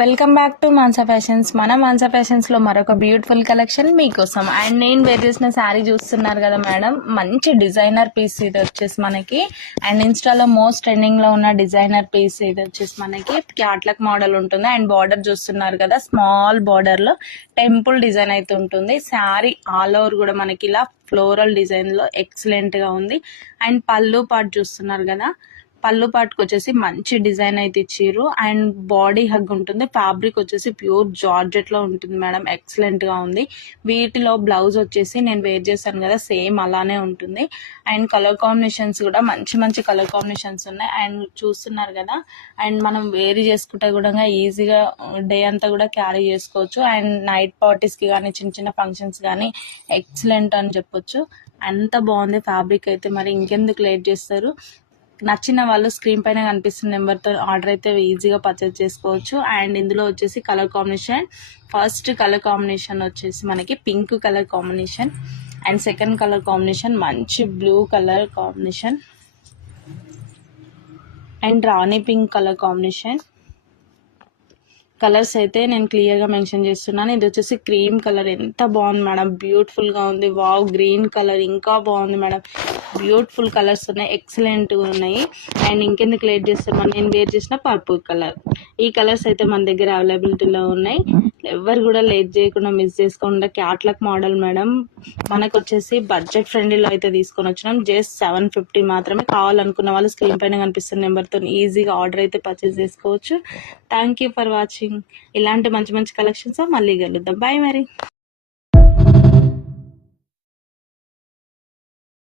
Welcome back to Mansa fashions. మన Mansa fashions లో మరొక బ్యూటిఫుల్ కలెక్షన్ మీకోసం. అండ్ నేను వేర్ చేసిన శారీ చూస్తున్నారు కదా మేడం, మంచి డిజైనర్ పీస్ ఇది వచ్చేసి మనకి. అండ్ ఇన్స్టాలో మోస్ట్ ట్రెండింగ్ లో ఉన్న డిజైనర్ పీస్ ఇది వచ్చేసి మనకి క్యాట్లాక్ మోడల్ ఉంటుంది. అండ్ బార్డర్ చూస్తున్నారు కదా, స్మాల్ బార్డర్ లో టెంపుల్ డిజైన్ అయితే ఉంటుంది. శారీ ఆల్ ఓవర్ కూడా మనకి ఇలా ఫ్లోరల్ డిజైన్ లో ఎక్సలెంట్ గా ఉంది. అండ్ పళ్ళు పార్ట్ చూస్తున్నారు కదా, పళ్ళు పాటుకు వచ్చేసి మంచి డిజైన్ అయితే ఇచ్చిర్రు. అండ్ బాడీ హగ్ ఉంటుంది. ఫ్యాబ్రిక్ వచ్చేసి ప్యూర్ జార్జెట్ లో ఉంటుంది మేడం, ఎక్సలెంట్ గా ఉంది. వీటిలో బ్లౌజ్ వచ్చేసి నేను వేర్ చేశాను కదా, సేమ్ అలానే ఉంటుంది. అండ్ కలర్ కాంబినేషన్స్ కూడా మంచి మంచి కలర్ కాంబినేషన్స్ ఉన్నాయి. అండ్ చూస్తున్నారు కదా, అండ్ మనం వేర్ చేసుకుంటే కూడా ఈజీగా డే అంతా కూడా క్యారీ చేసుకోవచ్చు. అండ్ నైట్ పార్టీస్ కి కానీ చిన్న చిన్న ఫంక్షన్స్ కానీ ఎక్సలెంట్ అని చెప్పొచ్చు. అంత బాగుంది ఫ్యాబ్రిక్ అయితే. మరి ఇంకెందుకు లేట్ చేస్తారు, నచ్చిన వాళ్ళు స్క్రీన్ పైన కనిపిస్తున్న నెంబర్తో ఆర్డర్ అయితే ఈజీగా పర్చేస్ చేసుకోవచ్చు. అండ్ ఇందులో వచ్చేసి colour combination, first colour combination వచ్చేసి మనకి pink colour combination. And second colour combination మంచి blue colour combination. And rani pink colour combination. Colours అయితే నేను క్లియర్గా మెన్షన్ చేస్తున్నాను. ఇది వచ్చేసి క్రీమ్ కలర్, ఎంత బాగుంది మేడం, బ్యూటిఫుల్గా ఉంది. వావ్, గ్రీన్ కలర్ ఇంకా బాగుంది మేడం. బ్యూటిఫుల్ కలర్స్ ఉన్నాయి, ఎక్సలెంట్గా ఉన్నాయి. అండ్ ఇంకెందుకు లేట్ చేస్తాం, నేను వేర్ చేసిన పర్పుల్ కలర్. ఈ కలర్స్ అయితే మన దగ్గర అవైలబిలిటీలో ఉన్నాయి. ఎవరు కూడా లేట్ చేయకుండా మిస్ చేసుకోకుండా క్యాట్లాక్ మోడల్ మేడం. మనకు వచ్చేసి బడ్జెట్ ఫ్రెండ్లీలో అయితే తీసుకొని వచ్చినాం. జస్ట్ 750 మాత్రమే. కావాలనుకున్న వాళ్ళు స్క్రీన్ పైన కనిపిస్తున్న నెంబర్తో ఈజీగా ఆర్డర్ అయితే పర్చేస్ చేసుకోవచ్చు. Thank you for watching. ఇలాంటి మంచి మంచి కలెక్షన్స్ మళ్ళీ కలుద్దాం. బాయ్ మరి.